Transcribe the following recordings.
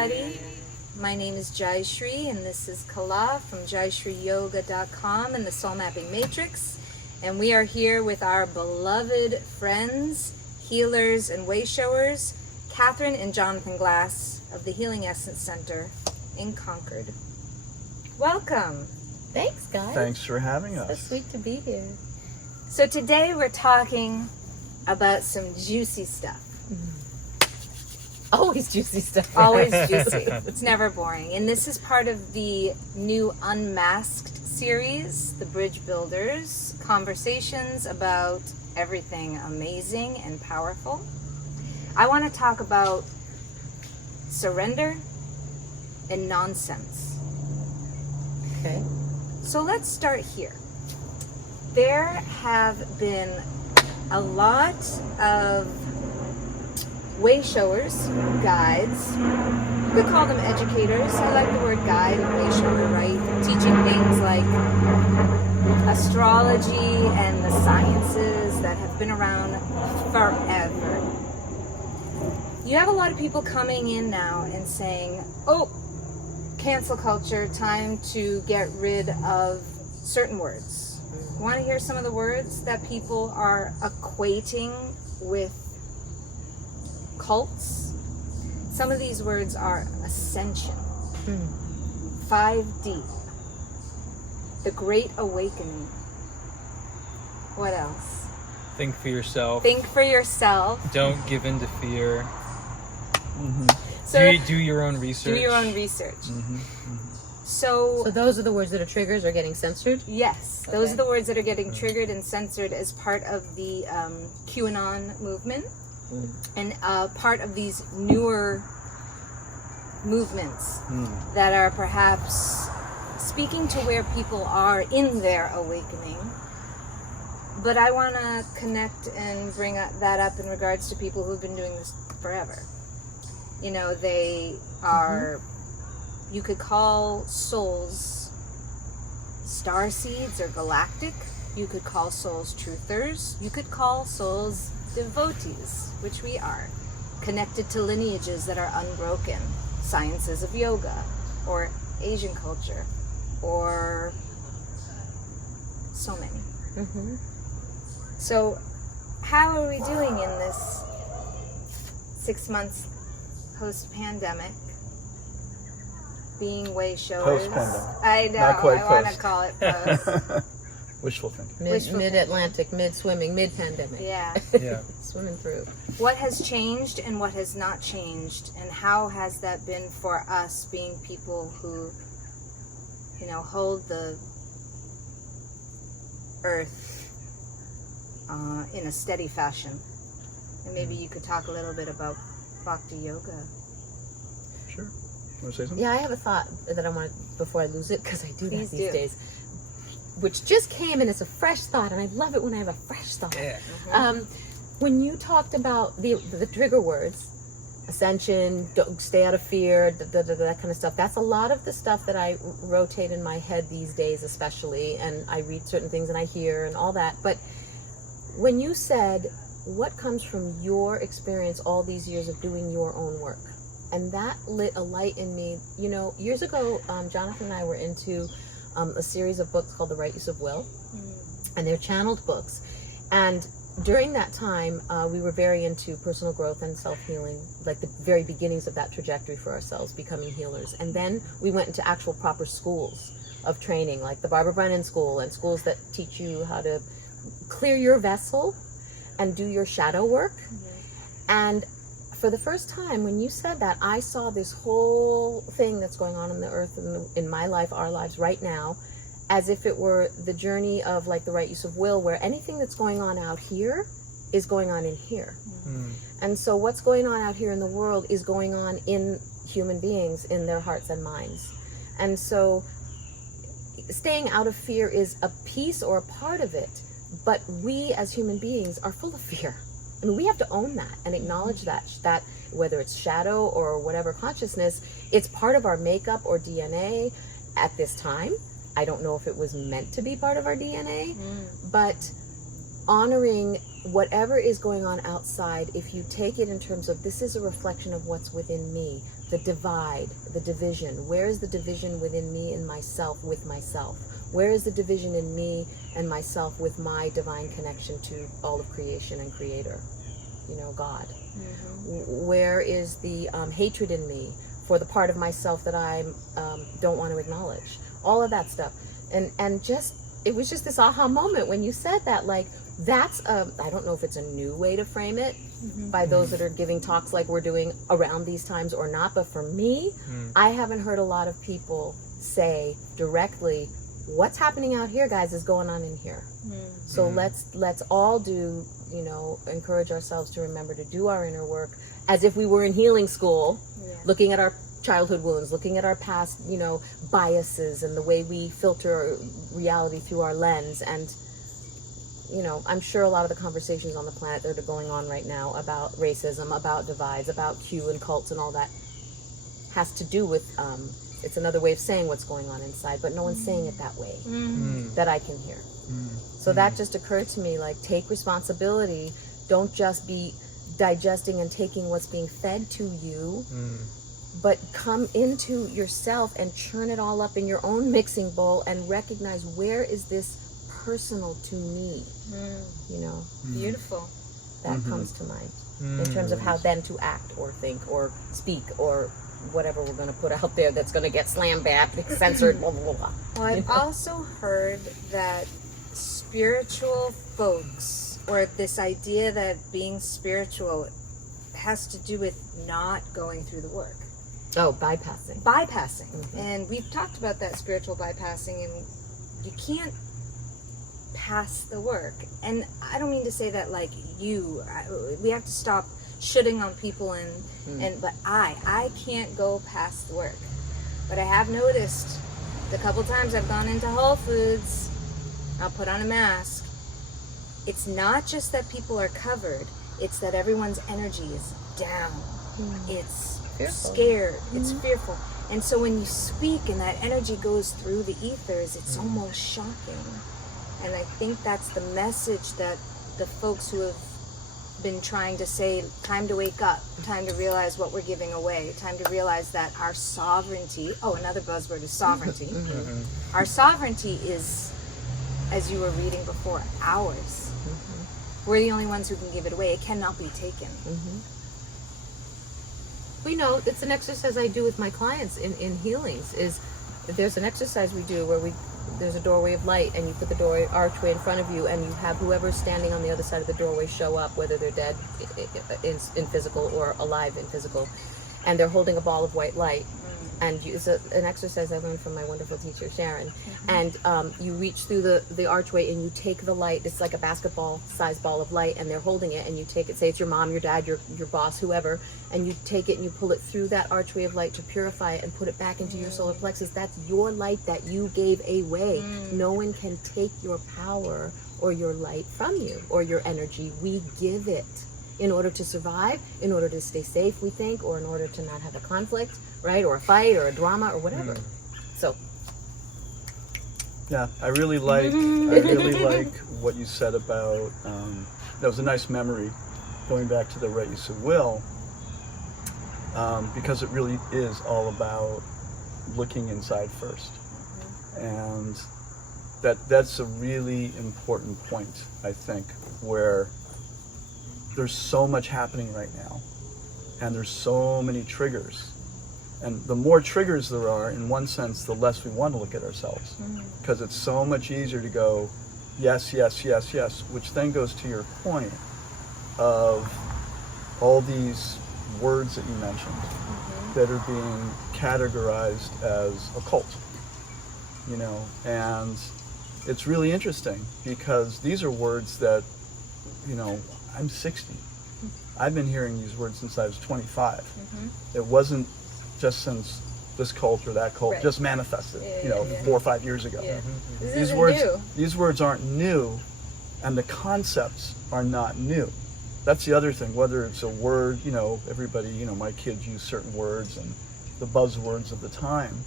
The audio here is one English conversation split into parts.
everybody. My name is Jaishree, and this is Kala from JaishreeYoga.com and the Soul Mapping Matrix. And we are here with our beloved friends, healers, and way showers, Katherine and Jonathan Glass of the Healing Essence Center in Concord. Welcome. Thanks, guys. Thanks for having us. So sweet to be here. So today we're talking about some juicy stuff. Always juicy stuff. Always juicy. It's never boring. And this is part of the new Unmasked series, The Bridge Builders, conversations about everything amazing and powerful. I want to talk about surrender and nonsense. Okay. So let's start here. There have been a lot of way showers, guides. We call them educators. I like the word guide and way shower, right? Teaching things like astrology and the sciences that have been around forever. You have a lot of people coming in now and saying, oh, cancel culture, time to get rid of certain words. You want to hear some of the words that people are equating with cults? Some of these words are ascension, 5D, the Great Awakening. What else? Think for yourself. Think for yourself. Don't give in to fear. So Do your own research. do your own research. So those are the words that are triggers or getting censored? yes, those Okay. are the words that are getting triggered and censored as part of the QAnon movement. And part of these newer movements that are perhaps speaking to where people are in their awakening. But I want to connect and bring that up in regards to people who've been doing this forever. You know, they are, you could call souls star seeds or galactic. You could call souls truthers. You could call souls devotees, which we are, connected to lineages that are unbroken, sciences of yoga, or Asian culture, or so many. So how are we doing in this 6 months post-pandemic, being way showers? Post-pandemic. I know, Not quite I want to post. call it post. Wishful thinking. Mid-Atlantic, mid-swimming, mid-pandemic. Yeah. Yeah. Swimming through. What has changed and what has not changed, and how has that been for us, being people who, you know, hold the earth in a steady fashion? And maybe you could talk a little bit about Bhakti Yoga. Sure. Want to say something? Yeah, I have a thought that I want to, before I lose it, because I do Please that these do. days, which just came and it's a fresh thought, and I love it when I have a fresh thought. Yeah. When you talked about the trigger words, ascension, stay out of fear, that kind of stuff, that's a lot of the stuff that I rotate in my head these days especially, and I read certain things and I hear and all that. But when you said, what comes from your experience all these years of doing your own work? And that lit a light in me. You know, years ago, Jonathan and I were into a series of books called The Right Use of Will, and they're channeled books. And during that time, we were very into personal growth and self-healing, like the very beginnings of that trajectory for ourselves, becoming healers. And then we went into actual proper schools of training, like the Barbara Brennan School, and schools that teach you how to clear your vessel and do your shadow work. And for the first time, when you said that, I saw this whole thing that's going on in the earth, in my life, our lives right now, as if it were the journey of like the right use of will, where anything that's going on out here is going on in here. And so what's going on out here in the world is going on in human beings, in their hearts and minds. And so staying out of fear is a piece or a part of it, but we as human beings are full of fear. I mean, we have to own that and acknowledge that whether it's shadow or whatever consciousness, it's part of our makeup or DNA at this time. I don't know if it was meant to be part of our DNA, but honoring whatever is going on outside, if you take it in terms of this is a reflection of what's within me, the divide, the division. Where is the division within me and myself with myself? Where is the division in me and myself with my divine connection to all of creation and creator, God? Where is the hatred in me for the part of myself that I don't want to acknowledge? All of that stuff. And just, it was just this aha moment when you said that, like, that's I don't know if it's a new way to frame it by those that are giving talks like we're doing around these times or not, but for me, I haven't heard a lot of people say directly, what's happening out here, guys, is going on in here. So let's all do, encourage ourselves to remember to do our inner work as if we were in healing school, looking at our childhood wounds, looking at our past, biases and the way we filter reality through our lens. And I'm sure a lot of the conversations on the planet that are going on right now about racism, about divides, about Q and cults and all that has to do with, it's another way of saying what's going on inside, but no one's saying it that way that I can hear. So that just occurred to me, like, take responsibility. Don't just be digesting and taking what's being fed to you, but come into yourself and churn it all up in your own mixing bowl and recognize, where is this personal to me? Beautiful. That comes to mind in terms of how then to act or think or speak or whatever we're going to put out there that's going to get slammed back, censored, blah, blah, blah. Well, I've also heard that spiritual folks, or this idea that being spiritual has to do with not going through the work. Oh, bypassing. And we've talked about that spiritual bypassing, and you can't pass the work. And I don't mean to say that like we have to stop shitting on people but I can't go past the work. But I have noticed the couple times I've gone into Whole Foods, I'll put on a mask. It's not just that people are covered, it's that everyone's energy is down. It's fearful. Scared, it's fearful. And so when you speak and that energy goes through the ethers, it's almost shocking. And I think that's the message that the folks who have been trying to say, time to wake up, time to realize what we're giving away, time to realize that our sovereignty, another buzzword is sovereignty. Our sovereignty is, as you were reading before, ours. We're the only ones who can give it away. It cannot be taken. We know it's an exercise I do with my clients in healings. Is there's an exercise we do where there's a doorway of light, and you put the doorway archway in front of you, and you have whoever's standing on the other side of the doorway show up, whether they're dead in physical or alive in physical, and they're holding a ball of white light. And it's an exercise I learned from my wonderful teacher, Sharon. And you reach through the archway and you take the light. It's like a basketball-sized ball of light, and they're holding it. And you take it, say it's your mom, your dad, your boss, whoever, and you take it and you pull it through that archway of light to purify it and put it back into your solar plexus. That's your light that you gave away. No one can take your power or your light from you or your energy. We give it in order to survive, in order to stay safe, we think, or in order to not have a conflict, right? Or a fight or a drama or whatever. So. Yeah, I really like what you said about, that was a nice memory, going back to the right use of will, because it really is all about looking inside first. And that's a really important point, I think, where there's so much happening right now, and there's so many triggers. And the more triggers there are, in one sense, the less we want to look at ourselves. Because it's so much easier to go, yes, yes, yes, yes, which then goes to your point of all these words that you mentioned that are being categorized as occult, and it's really interesting because these are words that, I'm 60. I've been hearing these words since I was 25. It wasn't just since this cult or that cult just manifested, 4 or 5 years ago. These words aren't new, and the concepts are not new. That's the other thing, whether it's a word, everybody, my kids use certain words and the buzzwords of the time,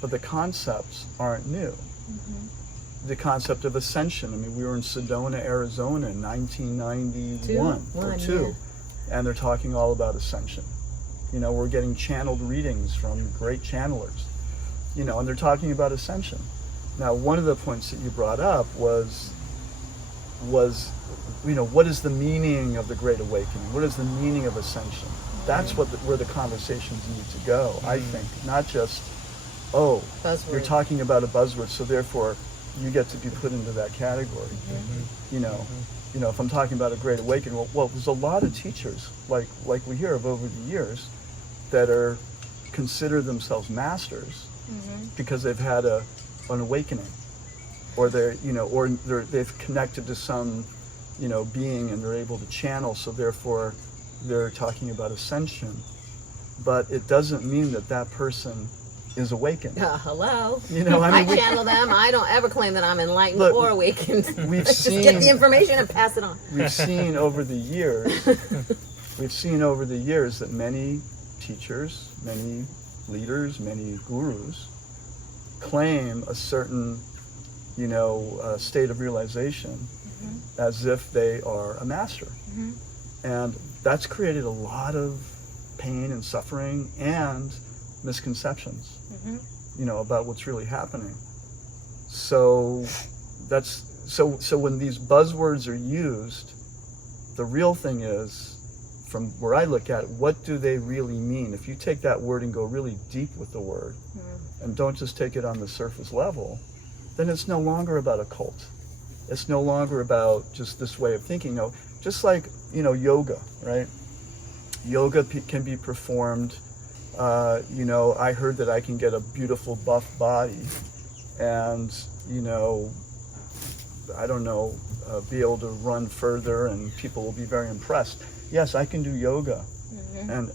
but the concepts aren't new. The concept of ascension. I mean, we were in Sedona, Arizona in 1991 or 2, and they're talking all about ascension. You know, we're getting channeled readings from great channelers, you know, and they're talking about ascension. Now, one of the points that you brought up was, you know, what is the meaning of the Great Awakening? What is the meaning of ascension? That's where the conversations need to go, I think. Not just, oh, Buzzword. you're talking about a buzzword, so therefore you get to be put into that category. You know, if I'm talking about a Great Awakening, well, there's a lot of teachers, like we hear of over the years, that are consider themselves masters because they've had an awakening, or they've connected to some, you know, being, and they're able to channel, so therefore they're talking about ascension. But it doesn't mean that that person is awakened. Hello. You know, I mean, channel them. I don't ever claim that I'm enlightened Look, or awakened. we've Just seen get the information and pass it on. we've seen over the years that many teachers, many leaders, many gurus claim a certain, you know, state of realization as if they are a master. And that's created a lot of pain and suffering and misconceptions, you know, about what's really happening. So so when these buzzwords are used, the real thing is, from where I look at it, what do they really mean? If you take that word and go really deep with the word, and don't just take it on the surface level, then it's no longer about a cult. It's no longer about just this way of thinking. No, just like, you know, yoga, right? Yoga can be performed, you know, I heard that I can get a beautiful buff body and, you know, I don't know, be able to run further and people will be very impressed. Yes, I can do yoga. And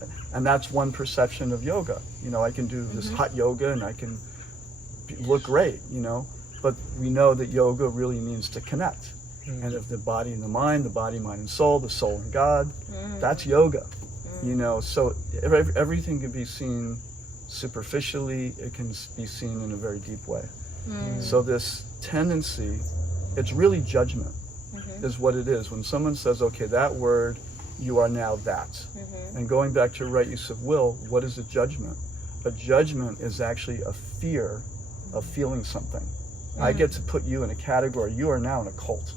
that's one perception of yoga. You know, I can do this hot yoga and I can look great, you know, but we know that yoga really means to connect. And if the body and the mind, mind and soul, the soul and God, that's yoga. You know, so everything can be seen superficially, it can be seen in a very deep way. So this tendency, it's really judgment is what it is. When someone says, okay, that word, you are now that. And going back to right use of will, what is a judgment? A judgment is actually a fear of feeling something. I get to put you in a category, you are now in a cult.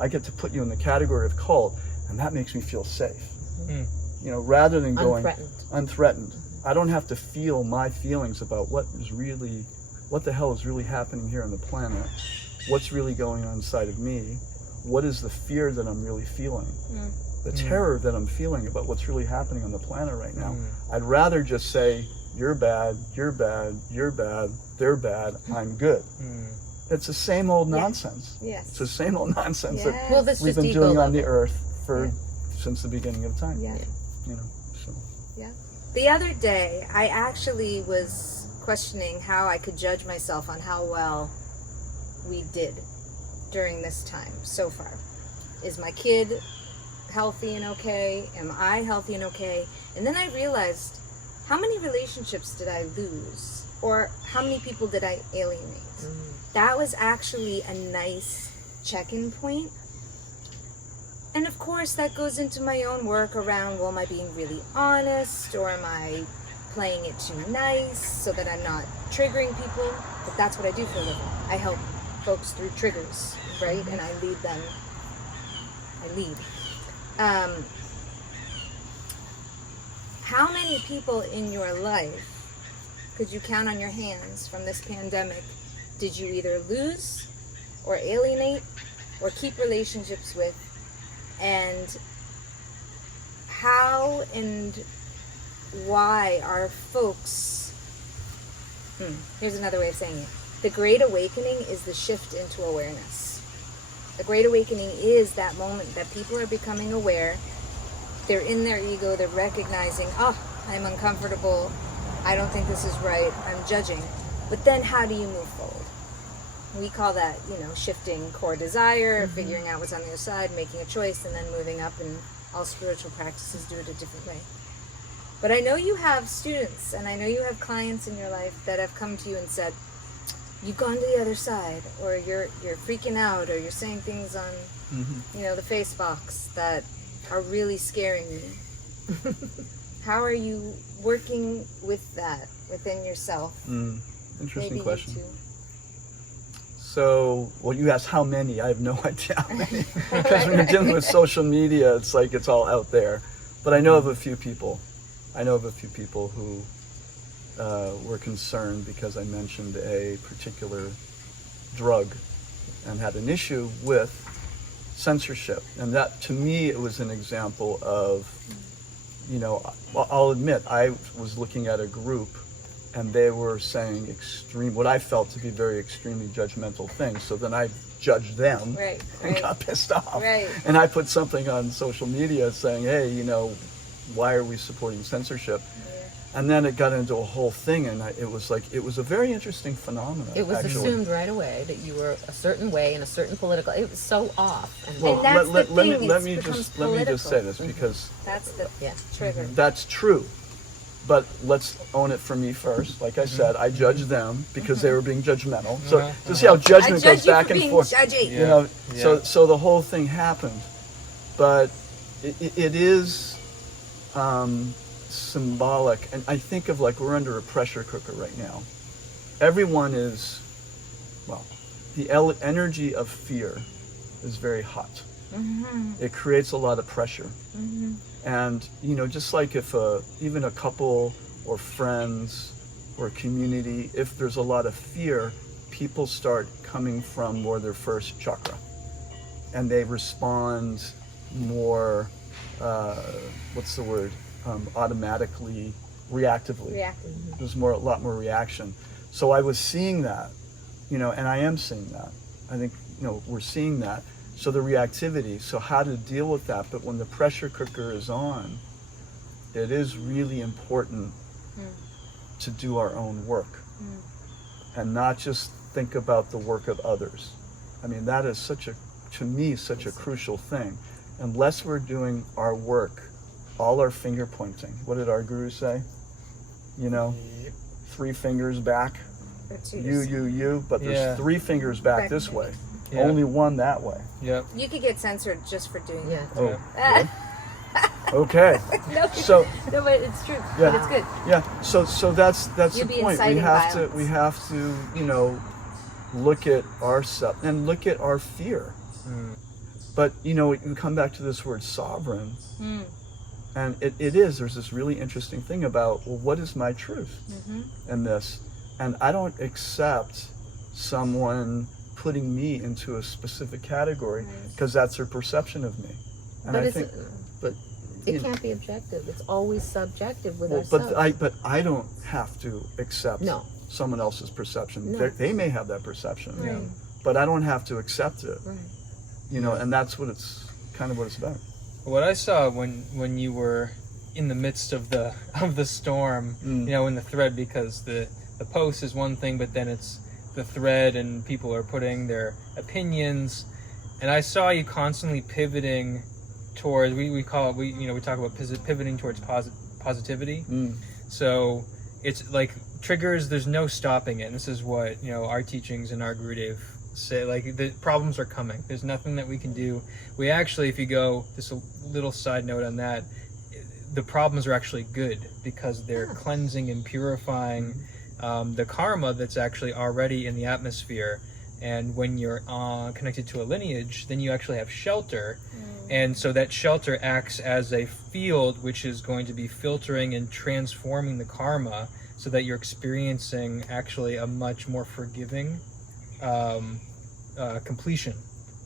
I get to put you in the category of cult, and that makes me feel safe. You know, rather than going unthreatened. I don't have to feel my feelings about what the hell is really happening here on the planet, what's really going on inside of me, what is the fear that I'm really feeling, the terror that I'm feeling about what's really happening on the planet right now. I'd rather just say, you're bad, you're bad, you're bad, they're bad, I'm good. It's the same old nonsense. Yes. It's the same old nonsense that Well, that's we've just been ego doing on level. the earth for since the beginning of time. Yeah. You know, so. Yeah. The other day, I actually was questioning how I could judge myself on how well we did during this time so far. Is my kid healthy and okay? Am I healthy and okay? And then I realized, how many relationships did I lose? Or how many people did I alienate? That was actually a nice check-in point. And of course that goes into my own work around, well, am I being really honest, or am I playing it too nice so that I'm not triggering people? But that's what I do for a living. I help folks through triggers, right? And I lead them. How many people in your life could you count on your hands from this pandemic did you either lose or alienate or keep relationships with? And how and why are folks... here's another way of saying it. The Great Awakening is the shift into awareness. The Great Awakening is that moment that people are becoming aware. They're in their ego. They're recognizing, oh, I'm uncomfortable. I don't think this is right. I'm judging. But then how do you move forward? We call that, shifting core desire, figuring out what's on the other side, making a choice, and then moving up, and all spiritual practices do it a different way. But I know you have students, and I know you have clients in your life that have come to you and said, you've gone to the other side, or you're freaking out, or you're saying things on, the face box that are really scaring me. How are you working with that within yourself? Interesting Maybe question. You too. So, well, you asked how many. I have no idea how many. Because when you're dealing with social media, it's like it's all out there. But I know of a few people. Who were concerned because I mentioned a particular drug and had an issue with censorship. And that, to me, it was an example of, well, I'll admit, I was looking at a group and they were saying what I felt to be very extremely judgmental things. So then I judged them and got pissed off. Right. And I put something on social media saying, hey, why are we supporting censorship? And then it got into a whole thing, and it was a very interesting phenomenon. It was actually. assumed right away that you were a certain way in a certain political. It was so off. And Well, that's the thing, let me becomes just say this, political. because That's the trigger. that's true. But let's own it for me first. Like I said, I judged them because they were being judgmental. So to see how judgment I judge goes you back for and being forth. judgy. So the whole thing happened. But it is symbolic, and I think of like we're under a pressure cooker right now. Everyone is, well, the energy of fear is very hot. It creates a lot of pressure. And just like if even a couple or friends or community, if there's a lot of fear, people start coming from more their first chakra, and they respond more automatically, reactively. There's a lot more reaction. So I was seeing that, and I am seeing that. I think, we're seeing that. So the reactivity, so how to deal with that. But when the pressure cooker is on, it is really important to do our own work and not just think about the work of others. I mean, that is to me, such a crucial thing. Unless we're doing our work, all our finger pointing. What did our guru say? 3 fingers back. You, but there's 3 fingers back this way. Yeah. Only one that way. Yep. You could get censored just for doing that. Oh, good. Okay. No, So no, but it's true. Yeah. But it's good. yeah, so that's You'd the be point. inciting violence. We have to look at ourselves and look at our fear. But you come back to this word sovereign, and there's this really interesting thing about, well, what is my truth in this? And I don't accept someone putting me into a specific category because that's their perception of me. And But I it's, think, but it can't be objective. It's always subjective with well, ourselves. but I don't have to accept No. someone else's perception. No. They may have that perception, Right. but I don't have to accept it. Right. And that's what it's kind of what it's about. What I saw when you were in the midst of the storm, in the thread, because the post is one thing, but then it's the thread and people are putting their opinions, and I saw you constantly pivoting towards we talk about pivoting towards positivity. So it's like triggers, there's no stopping it, and this is what our teachings and our Gurudev say, like the problems are coming, there's nothing that we can do. We actually, if you go, just a little side note on that, the problems are actually good because they're cleansing and purifying the karma that's actually already in the atmosphere. And when you're connected to a lineage, then you actually have shelter. And so that shelter acts as a field which is going to be filtering and transforming the karma so that you're experiencing actually a much more forgiving completion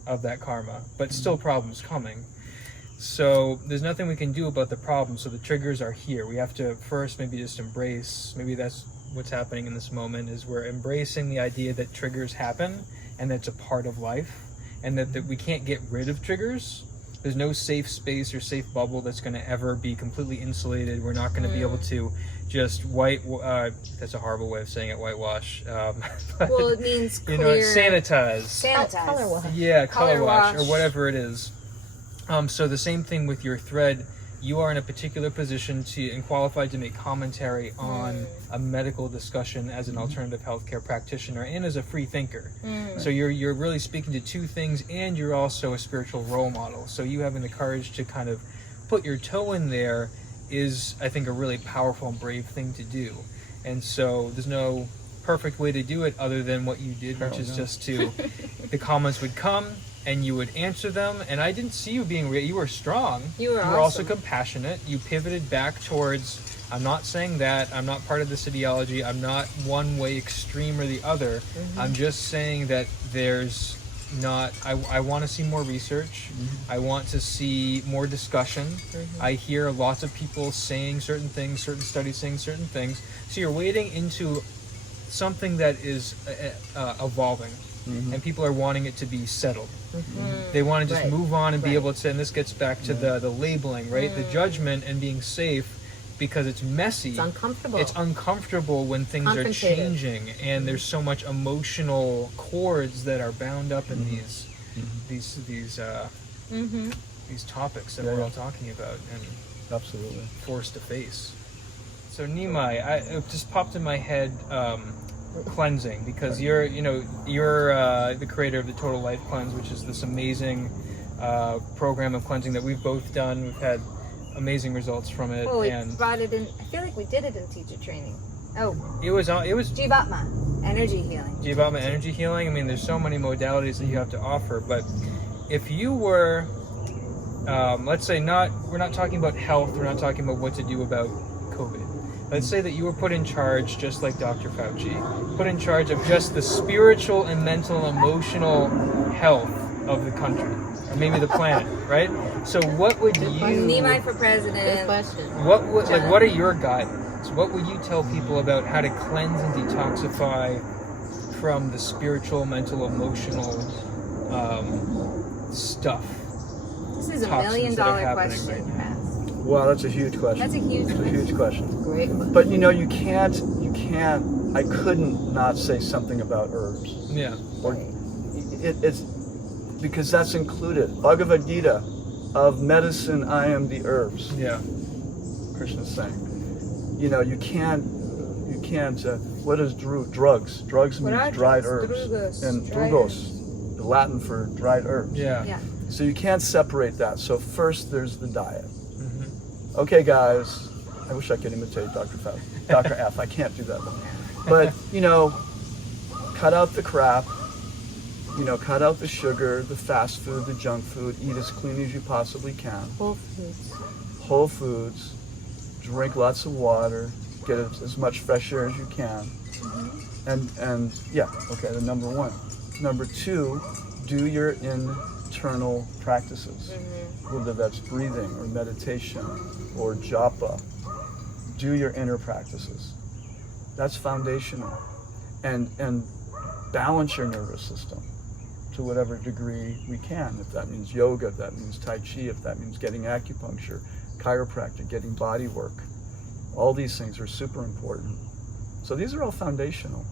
of that karma, but still problems coming. So there's nothing we can do about the problem. So the triggers are here. We have to first maybe just embrace, maybe that's what's happening in this moment, is we're embracing the idea that triggers happen and that's a part of life, and that we can't get rid of triggers. There's no safe space or safe bubble that's going to ever be completely insulated. We're not going to be able to just that's a horrible way of saying it, whitewash. But, Well, it means clear. sanitize. Color wash. Yeah, color Color wash or wash. whatever it is. So the same thing with your thread. You are in a particular position and qualified to make commentary on a medical discussion as an alternative healthcare practitioner and as a free thinker. So you're really speaking to two things, and you're also a spiritual role model. So you having the courage to kind of put your toe in there is, I think, a really powerful and brave thing to do. And so there's no perfect way to do it other than what you did, which is just to, the comments would come and you would answer them. And I didn't see you being, you were strong. You were also awesome. compassionate. You pivoted back towards, I'm not saying that, I'm not part of this ideology, I'm not one way extreme or the other. I'm just saying that there's not, I want to see more research. I want to see more discussion. I hear lots of people saying certain things, certain studies saying certain things. So you're wading into something that is evolving, and people are wanting it to be settled. They want to just move on and be able to, and this gets back to the labeling, right? The judgment and being safe, because it's messy. It's uncomfortable. It's uncomfortable when things are changing, and there's so much emotional cords that are bound up in these topics that we're all talking about and Absolutely. forced to face. So Nimai, it just popped in my head, cleansing, because you're the creator of the Total Life Cleanse, which is this amazing program of cleansing that we've both done. We've had amazing results from it. Well, we and brought it in. I feel like we did it in teacher training. Oh, it was Jivatma, energy healing. Jivatma energy healing. I mean, there's so many modalities that you have to offer. But if you were, let's say, we're not talking about health. We're not talking about what to do about COVID. Let's say that you were put in charge, just like Dr. Fauci, put in charge of just the spiritual and mental and emotional health of the country, or maybe the planet, right? So what would you... Nimai for president. Good question. What are your guidelines? What would you tell people about how to cleanse and detoxify from the spiritual, mental, emotional stuff? This is $1 million question. Right. Wow, that's a huge question. That's a huge question. Great. But you can't, I couldn't not say something about herbs. Yeah. Or it's because that's included. Bhagavad Gita, of medicine I am the herbs. Yeah. Krishna's saying. You can't, what is drugs? Drugs means dried herbs. Drugos. And Dried drugos, the Latin for dried herbs. Yeah. So you can't separate that. So first there's the diet. Okay, guys, I wish I could imitate Dr. F. I can't do that. But, cut out the crap, cut out the sugar, the fast food, the junk food, eat as clean as you possibly can. Whole foods, drink lots of water, get as much fresh air as you can. And the number one. Number two, do your internal practices, whether that's breathing or meditation or japa. Do your inner practices. That's foundational. And balance your nervous system to whatever degree we can. If that means yoga, if that means Tai Chi, if that means getting acupuncture, chiropractic, getting body work. All these things are super important. So these are all foundational.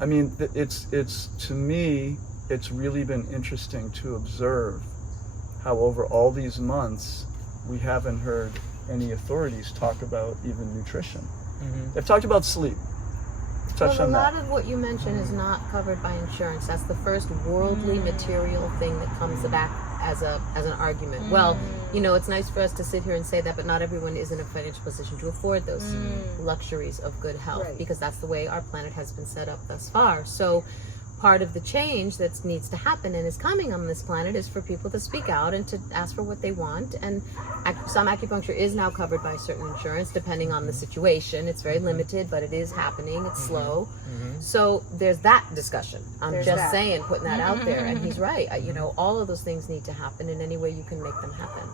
I mean, it's to me, it's really been interesting to observe how over all these months we haven't heard any authorities talk about even nutrition. They've talked about sleep. Well, a lot of what you mentioned is not covered by insurance. That's the first worldly material thing that comes back as an argument. Well, it's nice for us to sit here and say that, but not everyone is in a financial position to afford those luxuries of good health, because that's the way our planet has been set up thus far. So part of the change that needs to happen and is coming on this planet is for people to speak out and to ask for what they want. And some acupuncture is now covered by certain insurance, depending on the situation. It's very limited, but it is happening. It's slow. So there's that discussion. I'm just saying, putting that out there. And he's right. All of those things need to happen in any way you can make them happen.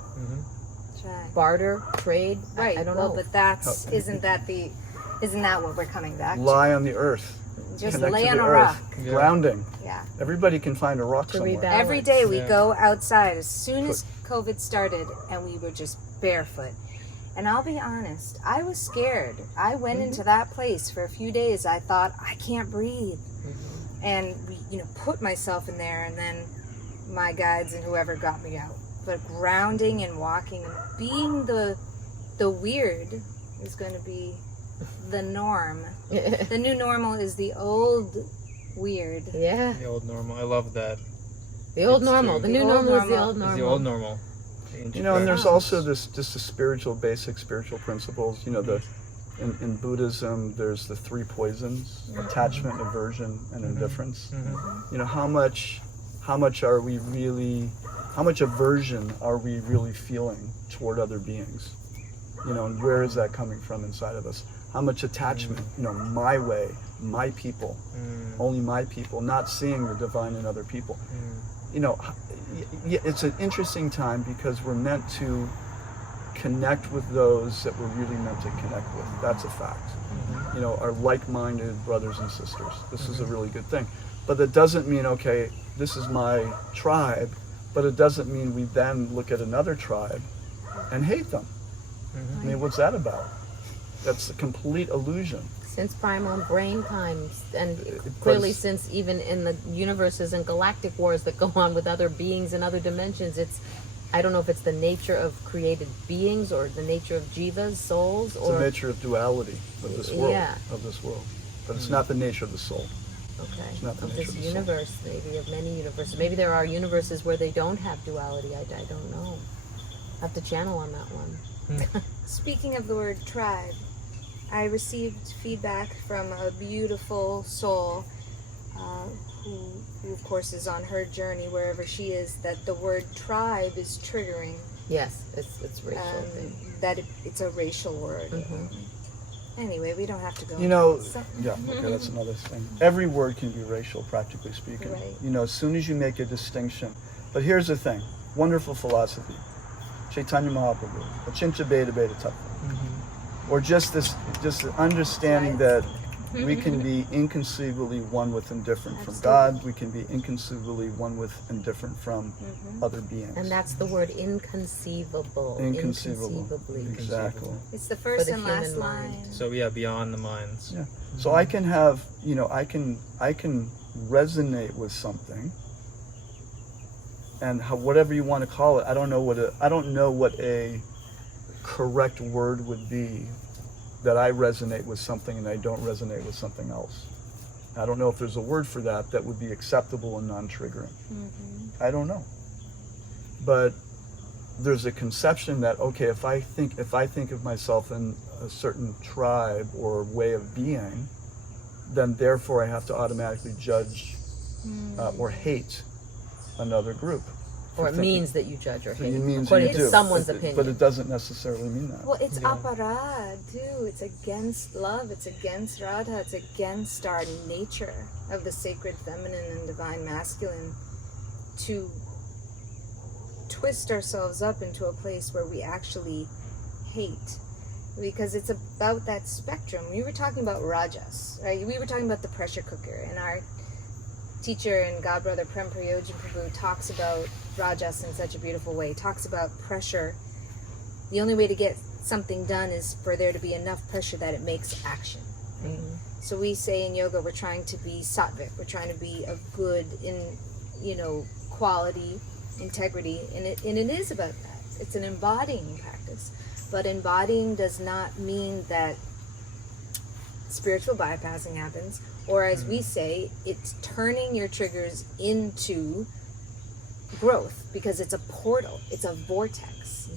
Barter, trade, I don't know. But isn't that what we're coming back to? Lie on the earth. Just Connect lay to on the a earth. rock. Grounding. Yeah. Everybody can find a rock To somewhere. rebalance. Every day we go outside as soon as COVID started, and we were just barefoot. And I'll be honest, I was scared. I went into that place for a few days. I thought, I can't breathe. And put myself in there, and then my guides and whoever got me out. But grounding and walking and being the weird is going to be the norm. The new normal is the old weird. Yeah. The old normal. I love that. The old normal. The new normal is the old normal. It's the old normal. You know, and there's also this just the spiritual, basic spiritual principles. You know, in Buddhism, there's the 3 poisons: attachment, aversion, and indifference. You know, how much aversion are we really feeling toward other beings? You know, and where is that coming from inside of us? How much attachment? You know, my way, my people, only my people, not seeing the divine in other people. You know, it's an interesting time because we're meant to connect with those that we're really meant to connect with. That's a fact. You know, our like-minded brothers and sisters. This is a really good thing. But that doesn't mean, okay, this is my tribe, but it doesn't mean we then look at another tribe and hate them. I mean, what's that about? That's a complete illusion. Since primal brain times, and clearly since even in the universes and galactic wars that go on with other beings and other dimensions, I don't know if it's the nature of created beings or the nature of jivas, souls, or... It's the nature of duality of this world, yeah. But it's not the nature of the soul. Okay. It's not the of nature this of the soul. universe, maybe, of many universes. Maybe there are universes where they don't have duality. I don't know. I have to channel on that one. Speaking of the word tribe, I received feedback from a beautiful soul who of course is on her journey wherever she is, that the word tribe is triggering. Yes, it's racial thing. That it's a racial word. Anyway, we don't have to go. You know, into that. yeah, okay, that's another thing. Every word can be racial, practically speaking. Right. You know, as soon as you make a distinction. But here's the thing, wonderful philosophy. Chaitanya Mahaprabhu, Achincha Beta Beta Tattva. Or just the understanding that we can be inconceivably one with and different from God. We can be inconceivably one with and different from other beings. And that's the word inconceivable. Inconceivably. Exactly. It's the first the and last human mind. line. So yeah, beyond the minds. Yeah. So I can have, you know, I can resonate with something, and whatever you want to call it. I don't know what a correct word would be that I resonate with something and I don't resonate with something else. I don't know if there's a word for that would be acceptable and non-triggering. I don't know. But there's a conception that, okay, if I think of myself in a certain tribe or way of being, then therefore I have to automatically judge or hate another group. Or it means that you judge or hate, It means according you to do. someone's opinion. But it doesn't necessarily mean that. Well, it's aparad too. It's against love. It's against Radha. It's against our nature of the sacred feminine and divine masculine to twist ourselves up into a place where we actually hate. Because it's about that spectrum. We were talking about rajas, right? We were talking about the pressure cooker, and our teacher and godbrother Prem Prayojan Prabhu talks about rajas in such a beautiful way. Talks about pressure. The only way to get something done is for there to be enough pressure that it makes action. Right? So we say in yoga we're trying to be sattvic. We're trying to be of good in, quality, integrity, and it is about that. It's an embodying practice. But embodying does not mean that spiritual bypassing happens, or as we say, it's turning your triggers into growth, because it's a portal, it's a vortex,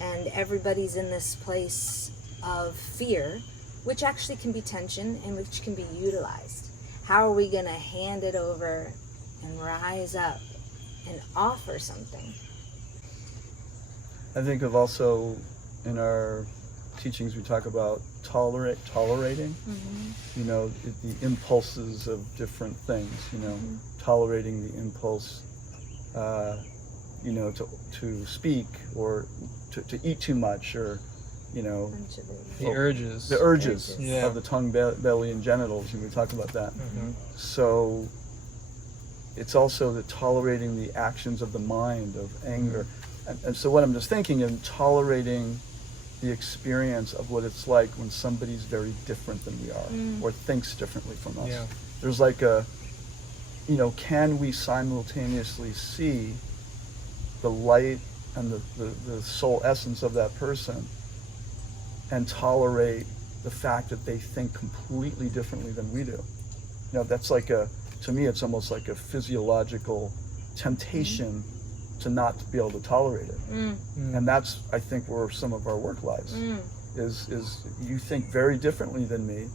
and everybody's in this place of fear, which actually can be tension and which can be utilized. How are we going to hand it over and rise up and offer something? I think of also in our teachings we talk about tolerating, the impulses of different things, tolerating the impulse, to speak or to eat too much, or, the urges of the tongue, belly, and genitals, and we talk about that. So it's also the tolerating the actions of the mind, of anger. And so what I'm just thinking of, tolerating the experience of what it's like when somebody's very different than we are, or thinks differently from us. Yeah. There's like can we simultaneously see the light and the soul essence of that person and tolerate the fact that they think completely differently than we do? That's like to me, it's almost like a physiological temptation to not be able to tolerate it. And that's, I think, where some of our work lies. Is you think very differently than me,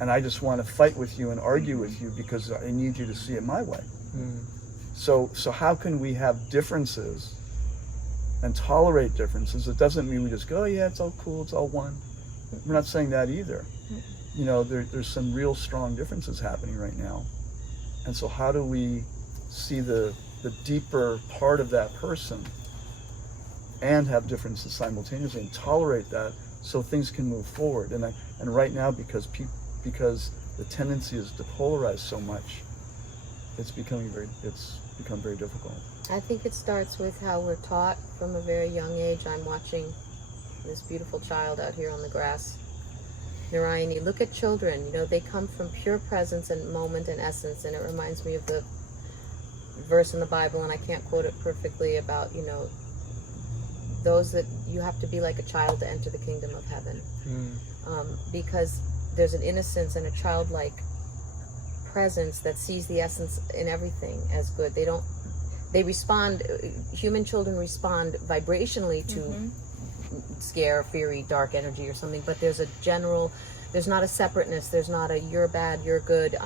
and I just want to fight with you and argue with you because I need you to see it my way. So how can we have differences and tolerate differences? It doesn't mean we just go, oh yeah, it's all cool, it's all one. We're not saying that either. You know, there's some real strong differences happening right now. And so how do we see the deeper part of that person and have differences simultaneously and tolerate that so things can move forward? And right now, because the tendency is to polarize so much, it's become very difficult. I think it starts with how we're taught from a very young age. I'm watching this beautiful child out here on the grass. Narayani, look at children. You know, they come from pure presence and moment and essence, and it reminds me of the verse in the Bible, and I can't quote it perfectly, about, you know, those that you have to be like a child to enter the kingdom of heaven. Because there's an innocence and a childlike presence that sees the essence in everything as good. They respond, human children respond vibrationally to scare, fiery, dark energy or something, but there's not a separateness, there's not a you're bad, you're good,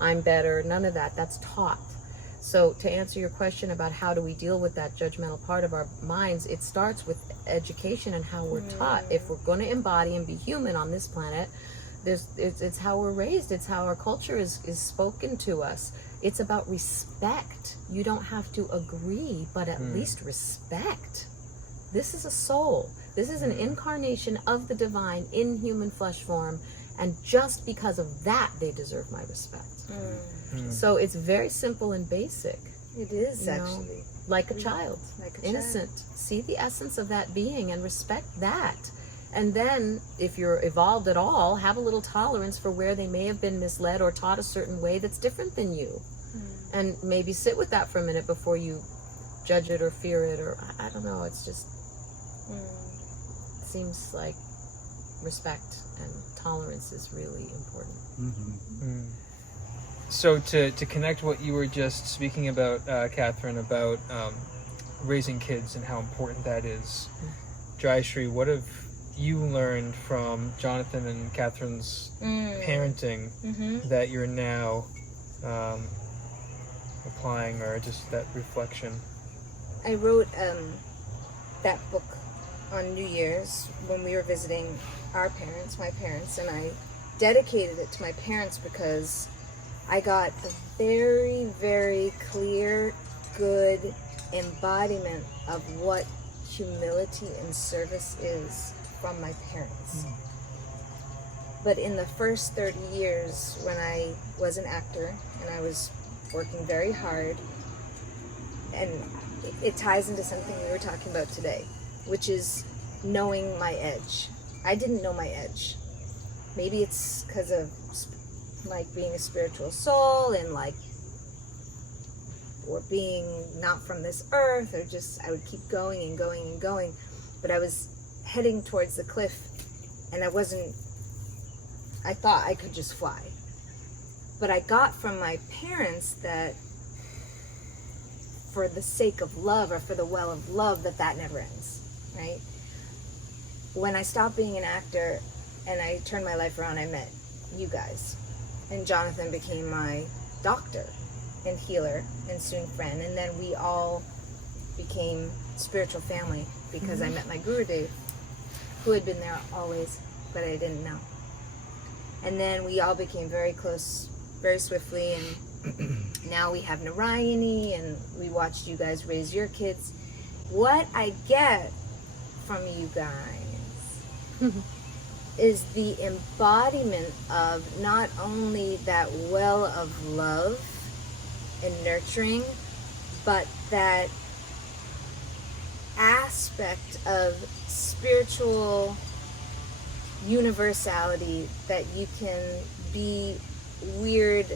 I'm better, none of that. That's taught. So to answer your question about how do we deal with that judgmental part of our minds, it starts with education and how we're taught. If we're going to embody and be human on this planet, it's how we're raised, it's how our culture is spoken to us. It's about respect. You don't have to agree, but at least respect. This is a soul. This is an incarnation of the divine in human flesh form, and just because of that, they deserve my respect. So it's very simple and basic. It is, actually. Like a child. Like a innocent. See the essence of that being and respect that. And then, if you're evolved at all, have a little tolerance for where they may have been misled or taught a certain way that's different than you. And maybe sit with that for a minute before you judge it or fear it, or I don't know, it's just seems like respect and tolerance is really important. So to connect what you were just speaking about, Katherine, about raising kids and how important that is, Jaishree, what have you learned from Jonathan and Katherine's parenting that you're now applying, or just that reflection? I wrote that book on New Year's when we were visiting my parents, and I dedicated it to my parents because I got a very, very clear, good embodiment of what humility and service is from my parents. But in the first 30 years, when I was an actor and I was working very hard, and it ties into something we were talking about today, which is knowing my edge. I didn't know my edge. Maybe it's because of like being a spiritual soul and like, or being not from this earth, or just I would keep going and going and going, but I was heading towards the cliff, and I thought I could just fly. But I got from my parents that for the sake of love, or for the well of love, that never ends, right? When I stopped being an actor and I turned my life around, I met you guys, and Jonathan became my doctor and healer and soon friend, and then we all became spiritual family because I met my Gurudev, who had been there always, but I didn't know. And then we all became very close very swiftly, and now we have Narayani, and we watched you guys raise your kids. What I get from you guys is the embodiment of not only that well of love and nurturing, but that aspect of spiritual universality, that you can be weird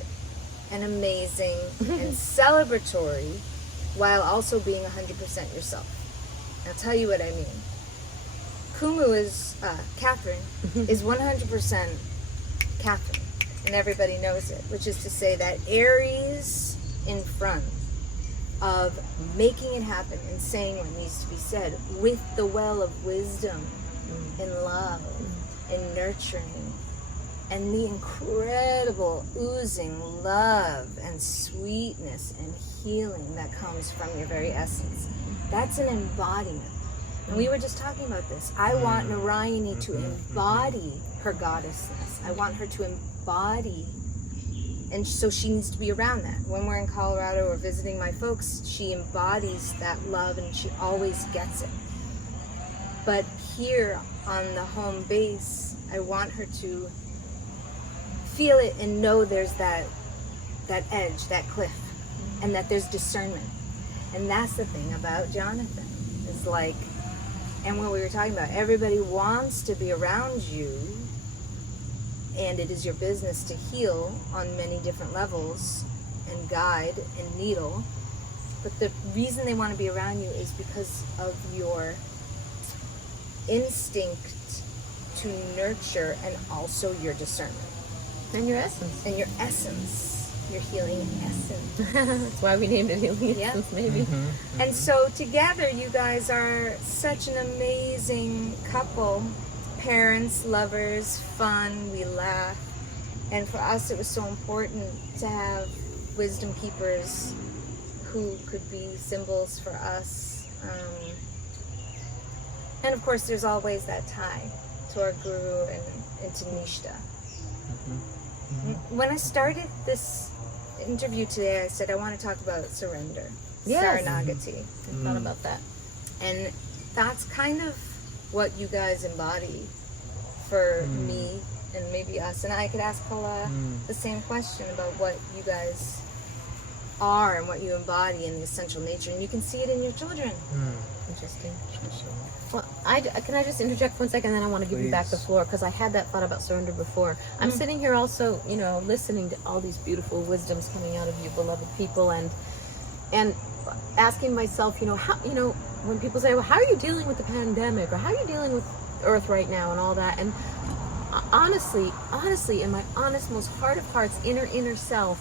and amazing and celebratory while also being 100% yourself. I'll tell you what I mean. Kumu is, Katherine, is 100% Katherine, and everybody knows it, which is to say that Aries in front of making it happen and saying what needs to be said with the well of wisdom and love and nurturing and the incredible oozing love and sweetness and healing that comes from your very essence. That's an embodiment. And we were just talking about this. I want Narayani to embody her goddessness. I want her to embody, and so she needs to be around that. When we're in Colorado or visiting my folks, she embodies that love and she always gets it. But here on the home base, I want her to feel it and know there's that edge, that cliff, and that there's discernment. And that's the thing about Jonathan. It's like, and what we were talking about, everybody wants to be around you, and it is your business to heal on many different levels and guide and needle. But the reason they want to be around you is because of your instinct to nurture and also your discernment. And your essence. And your essence. Your healing essence. That's why we named it Healing Essence, maybe. And so together you guys are such an amazing couple. Parents, lovers, fun, we laugh. And for us it was so important to have wisdom keepers who could be symbols for us. And of course there's always that tie to our guru and to Nishta. When I started this interview today, I said I want to talk about surrender, Saranagati. I thought about that. And that's kind of what you guys embody for me and maybe us. And I could ask Paula the same question about what you guys are and what you embody in the essential nature. And you can see it in your children. Interesting. Well, can I just interject 1 second, and then I want to give you back the floor, because I had that thought about surrender before. I'm sitting here also, listening to all these beautiful wisdoms coming out of you, beloved people, and asking myself, how, when people say, well, how are you dealing with the pandemic, or how are you dealing with Earth right now, and all that, and honestly, in my honest, most heart of hearts, inner self,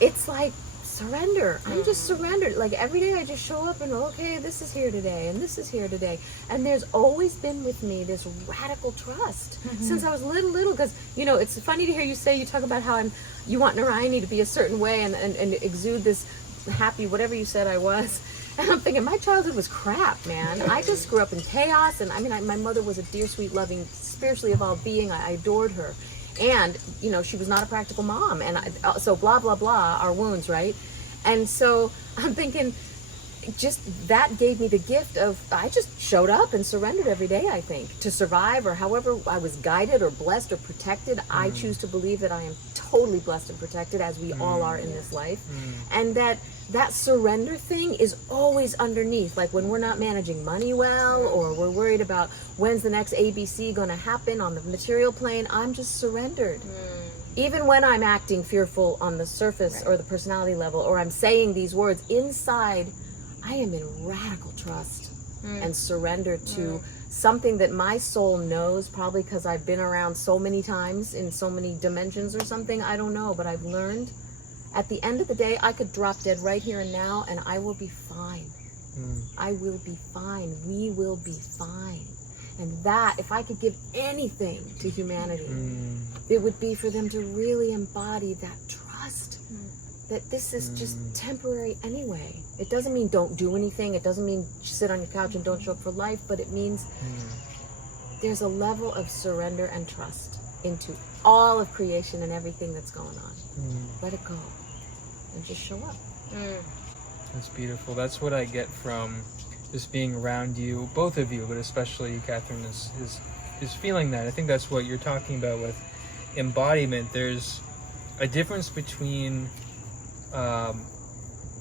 it's like surrender. I'm just surrendered. Like every day I just show up and okay, this is here today and this is here today. And there's always been with me this radical trust since I was little, because it's funny to hear you say, you talk about how you want Narayani to be a certain way and exude this happy whatever you said I was. And I'm thinking my childhood was crap, man. I just grew up in chaos, and my mother was a dear, sweet, loving, spiritually evolved being. I adored her. And, she was not a practical mom. And so blah, blah, blah, our wounds, right? And so I'm thinking, just that gave me the gift of, I just showed up and surrendered every day, I think, to survive, or however I was guided or blessed or protected. I choose to believe that I am totally blessed and protected, as we all are in this life. And that surrender thing is always underneath. Like when we're not managing money well, or we're worried about when's the next ABC going to happen on the material plane, I'm just surrendered. Even when I'm acting fearful on the surface or the personality level, or I'm saying these words, inside I am in radical trust and surrender to something that my soul knows, probably because I've been around so many times in so many dimensions or something. I don't know, but I've learned at the end of the day, I could drop dead right here and now, and I will be fine. I will be fine. We will be fine. And that, if I could give anything to humanity, it would be for them to really embody that trust that this is just temporary anyway. It doesn't mean don't do anything. It doesn't mean sit on your couch and don't show up for life, but it means there's a level of surrender and trust into all of creation and everything that's going on. Let it go and just show up. That's beautiful. That's what I get from just being around you, both of you, but especially Katherine is feeling that. I think that's what you're talking about with embodiment. There's a difference between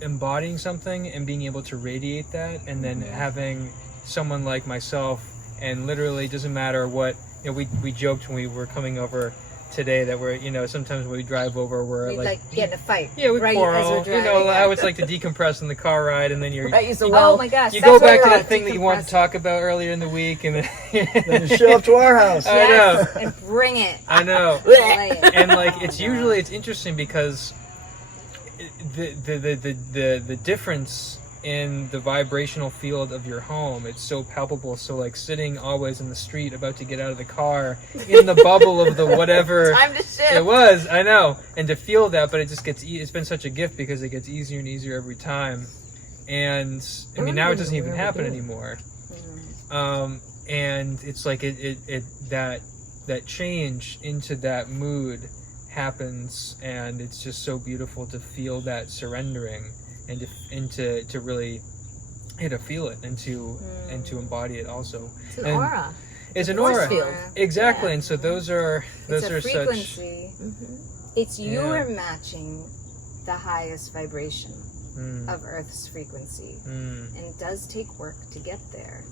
embodying something and being able to radiate that, and then having someone like myself, and literally doesn't matter what, we joked when we were coming over today that we're, sometimes when we drive over, we're like get in a fight. Yeah, we right quarrel. as we're driving. I always like to decompress in the car ride, and then oh my gosh, you go back to that thing that you wanted to talk about earlier in the week, and then you show up to our house. I know. And bring it. I know. Lay it. And it's interesting because the difference in the vibrational field of your home, it's so palpable. So like sitting always in the street about to get out of the car in the bubble of the whatever Time to shift. it was, I know, and to feel that, but it just gets it's been such a gift because it gets easier and easier every time. And I mean, now it doesn't even happen anymore. And it's like that change into that mood happens, and it's just so beautiful to feel that surrendering and to really to feel it and to embody it also. It's an aura. It's an Force aura. field. Exactly. And so those are It's a such frequency. It's Yeah. you're matching the highest vibration of Earth's frequency, and it does take work to get there.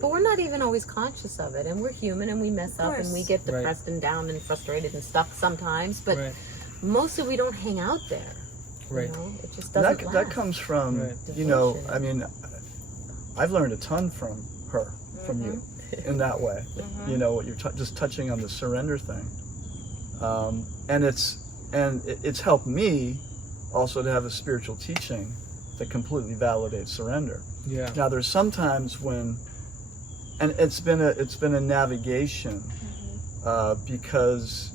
But we're not even always conscious of it, and we're human, and we mess up, and we get Right. depressed and down and frustrated and stuck sometimes. But Right. mostly we don't hang out there. Right. You know? It just And doesn't that last. comes from, Right. you know, I mean, I've learned a ton from her, from you, in that way. You know, you're just touching on the surrender thing, and it's helped me also to have a spiritual teaching that completely validates surrender. Yeah. Now, there's sometimes when, and it's been a navigation because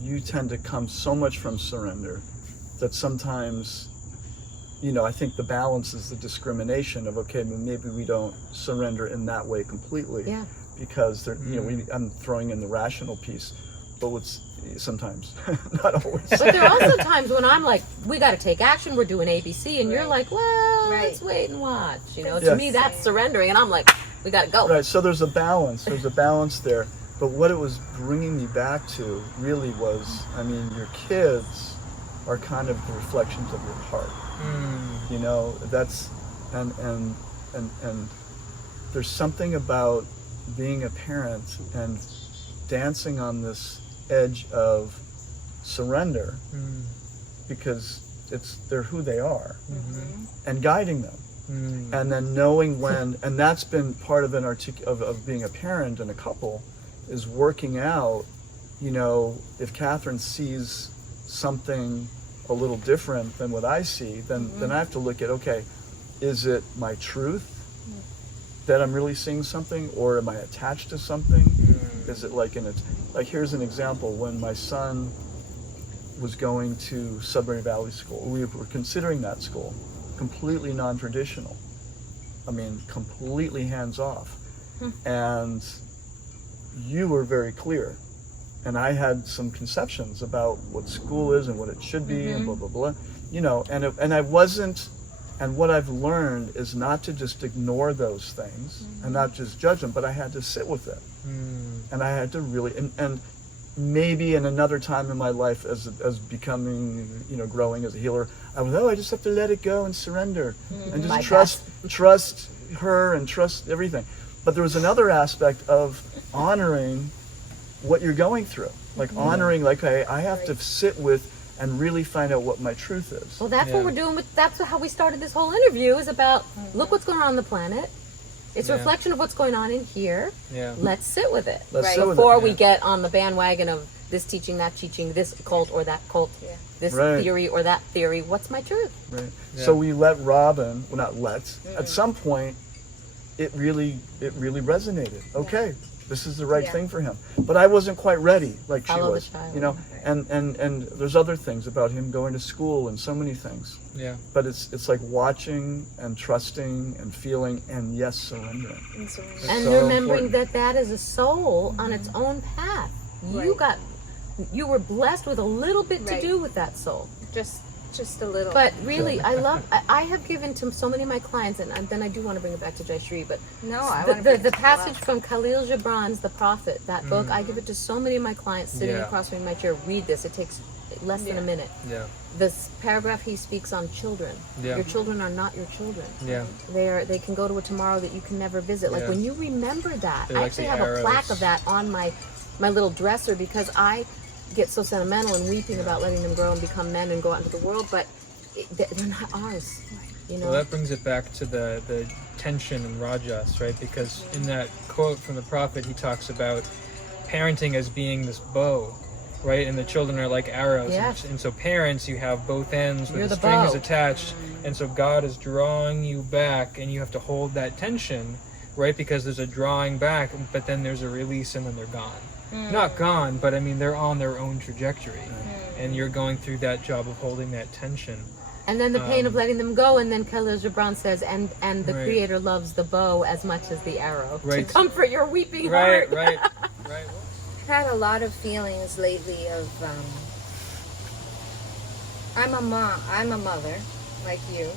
you tend to come so much from surrender that sometimes, you know, I think the balance is the discrimination of, okay, maybe we don't surrender in that way completely. Yeah. Because there, you know, I'm throwing in the rational piece, but what's sometimes, not always. But there are also times when I'm like, we got to take action. We're doing ABC, and you're like, well, let's wait and watch. You know, to Yes. me that's surrendering, and I'm like, we got to go. Right. So there's a balance. There's a balance there. But what it was bringing me back to really was, I mean, your kids are kind of the reflections of your heart. You know, that's and there's something about being a parent and dancing on this edge of surrender because they're who they are and guiding them and then knowing when, and that's been part of of being a parent and a couple, is working out, you know, if Catherine sees something a little different than what I see, then I have to look at, okay, is it my truth that I'm really seeing something, or am I attached to something? Is it like like here's an example. When my son was going to Sudbury Valley School, we were considering that school completely non-traditional. I mean, completely hands-off. And you were very clear. And I had some conceptions about what school is and what it should be and blah, blah, blah. You know, and I wasn't, and what I've learned is not to just ignore those things and not just judge them, but I had to sit with it. And I had to really, and maybe in another time in my life as becoming, you know, growing as a healer, I just have to let it go and surrender and just trust her and trust everything. But there was another aspect of honoring what you're going through, like honoring, like I have to sit with and really find out what my truth is. Well, that's what we're doing. That's how we started this whole interview. Is about look what's going on the planet. It's a reflection of what's going on in here. Yeah. Let's sit with it. Let's sit with Before it. we get on the bandwagon of this teaching, that teaching, this cult or that cult, this theory or that theory. What's my truth? Right. Yeah. So we let Robin, well, not let, at some point, it really resonated. Okay, this is the right thing for him. But I wasn't quite ready, like she was. You know, and there's other things about him going to school and so many things. Yeah. But it's like watching and trusting and feeling and yes, surrendering. And so remembering important. that is a soul on its own path. You were blessed with a little bit to do with that soul. Just a little. But really, I have given to so many of my clients, and then I do want to bring it back to Jaishree, but the passage from Khalil Gibran's The Prophet, that book, I give it to so many of my clients sitting across from me in my chair. Read this. It takes less than a minute. Yeah. This paragraph he speaks on children. Yeah. Your children are not your children. Yeah. They can go to a tomorrow that you can never visit. Like when you remember that, They're I like actually the have arrows. a plaque of that on my little dresser because I get so sentimental and weeping about letting them grow and become men and go out into the world, but they're not ours. You know. Well, that brings it back to the tension in Rajas, right? Because in that quote from the prophet, he talks about parenting as being this bow, right? And the children are like arrows. Yes. And so parents, you have both ends where You're the the string is bow. attached. And so God is drawing you back, and you have to hold that tension, right? Because there's a drawing back, but then there's a release, and then they're gone. Not gone, but I mean, they're on their own trajectory. And you're going through that job of holding that tension. And then the pain of letting them go, and then Khalil Gibran says, and the Right. Creator loves the bow as much as the arrow, Right. to comfort your weeping Right, heart. right. I've had a lot of feelings lately of I'm a mother like you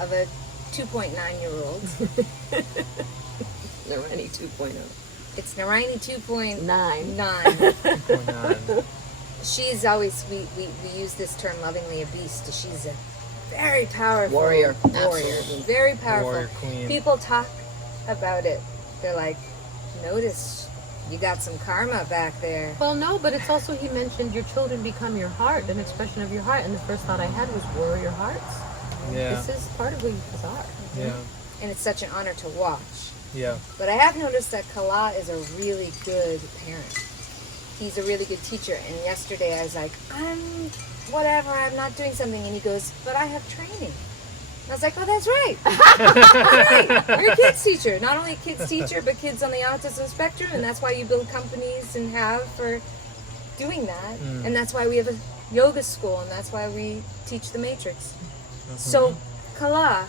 of a 2.9-year-old. Narani 2.0. It's Narani 2.9. 2.9. She's always, we use this term lovingly, a beast. She's a very powerful Warrior. warrior, Absolutely. very powerful. Warrior queen. People talk about it. They're like, notice you got some karma back there. Well, no, but it's also, he mentioned your children become your heart, an expression of your heart. And the first thought I had was, warrior hearts. Yeah. This is part of who you guys are. Yeah. And it's such an honor to watch. Yeah. But I have noticed that Kala is a really good parent. He's a really good teacher. And yesterday I was like, I'm not doing something. And he goes, but I have training. And I was like, oh, that's right. That's right. You're a kids teacher. Not only a kids teacher, but kids on the autism spectrum. And that's why you build companies and have for doing that. And that's why we have a yoga school. And that's why we teach the matrix. So, Kala,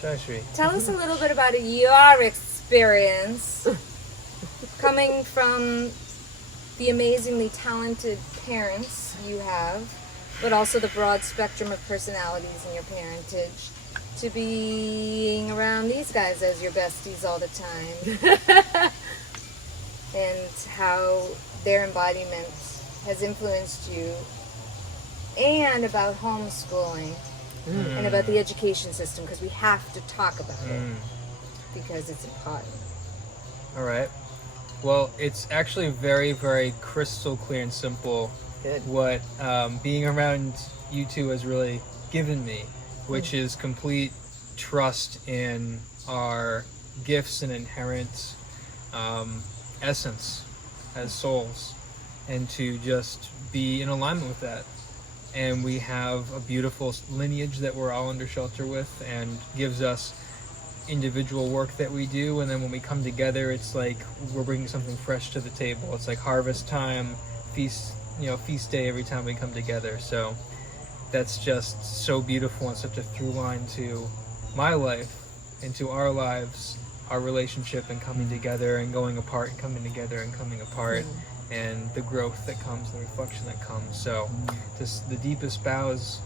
Jaishree. tell us a little bit about your experience coming from the amazingly talented parents you have, but also the broad spectrum of personalities in your parentage, to being around these guys as your besties all the time, and how their embodiment has influenced you, and about homeschooling. And about the education system, because we have to talk about it, because it's important. All right. Well, it's actually very, very crystal clear and simple what being around you two has really given me, which is complete trust in our gifts and inherent essence as souls, and to just be in alignment with that. And we have a beautiful lineage that we're all under shelter with, and gives us individual work that we do. And then when we come together, it's like we're bringing something fresh to the table. It's like harvest time, feast day every time we come together. So that's just so beautiful, and such a through line to my life and to our lives, our relationship, and coming together and going apart and coming together and coming apart. And the growth that comes, the reflection that comes. So, just the deepest bows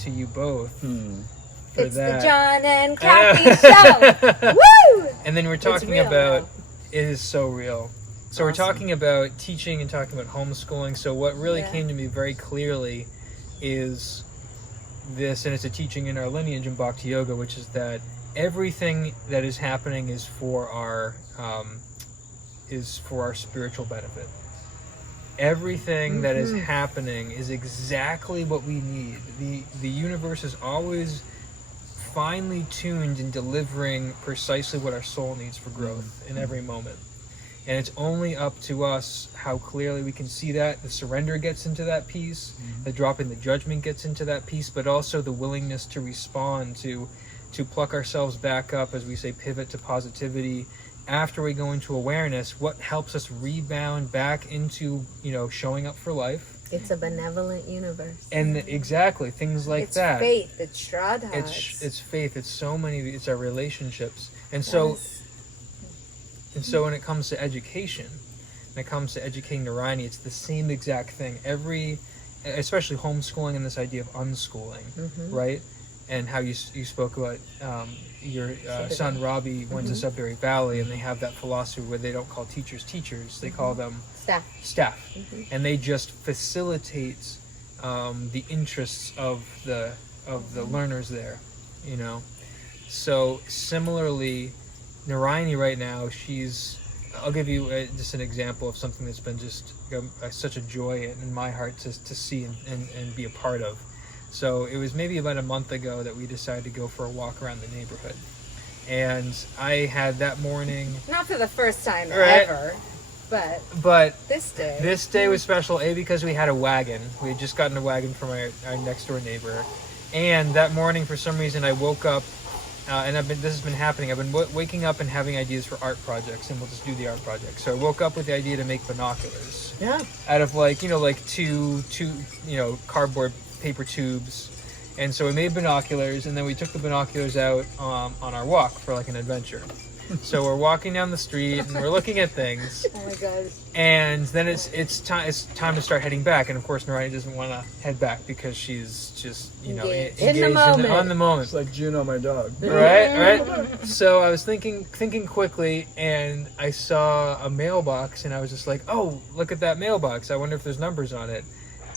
to you both. For It's that. the John and Kathy show. Woo! And then we're talking real about, now. it is so real. So we're talking about teaching and talking about homeschooling. So what really came to me very clearly is this, and it's a teaching in our lineage in Bhakti Yoga, which is that everything that is happening is for our spiritual benefit. Everything that is happening is exactly what we need. The universe is always finely tuned in delivering precisely what our soul needs for growth in every moment. And it's only up to us how clearly we can see that. The surrender gets into that piece, the dropping the judgment gets into that piece, but also the willingness to respond, to pluck ourselves back up, as we say, pivot to positivity. After we go into awareness, what helps us rebound back into, showing up for life. It's a benevolent universe. And exactly, things like It's that. faith. It's Shraddha. It's faith. It's so many. It's our relationships. And so when it comes to education, when it comes to educating Narayani, it's the same exact thing. Especially homeschooling and this idea of unschooling, right? And how you spoke about your son Robbie went to Sudbury Valley, and they have that philosophy where they don't call teachers teachers, they call them staff. And they just facilitate the interests of the learners there, So similarly, Narayani right now, I'll give you just an example of something that's been just such a joy in my heart to see and be a part of. So it was maybe about a month ago that we decided to go for a walk around the neighborhood. And I had that morning... Not for the first time Right. ever. But this day was special, A, because we had a wagon. We had just gotten a wagon from our next door neighbor. And that morning, for some reason, I woke up, and this has been happening. I've been waking up and having ideas for art projects, and we'll just do the art project. So I woke up with the idea to make binoculars. Yeah. Out of two cardboard paper tubes. And so we made binoculars, and then we took the binoculars out on our walk for like an adventure. So we're walking down the street and we're looking at things. Oh my god! And then it's time to start heading back. And of course, Narayani doesn't want to head back because she's just engaged in the moment. on the moment. It's like Juno, my dog. Right. So I was thinking quickly, and I saw a mailbox, and I was just like, "Oh, look at that mailbox! I wonder if there's numbers on it."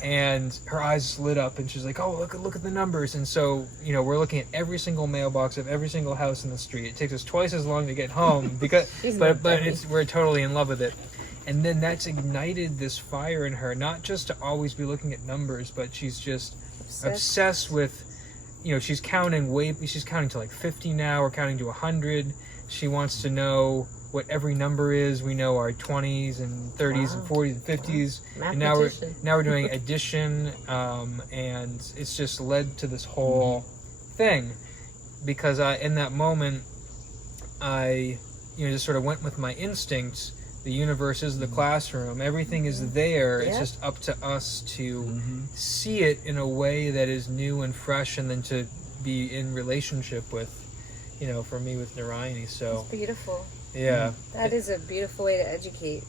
And her eyes lit up, and she's like, "Oh, look at the numbers!" And so, we're looking at every single mailbox of every single house in the street. It takes us twice as long to get home because, but we're totally in love with it. And then that's ignited this fire in her, not just to always be looking at numbers, but she's just obsessed with, she's counting to like 50 now. We're counting to 100. She wants to know what every number is. We know our 20s and 30s and 40s and 50s. And now we're doing addition, and it's just led to this whole thing, because in that moment I just sort of went with my instincts. The universe is the classroom. Everything is there. It's just up to us to see it in a way that is new and fresh, and then to be in relationship with, for me, with Narayani. So it's beautiful. Yeah. That is a beautiful way to educate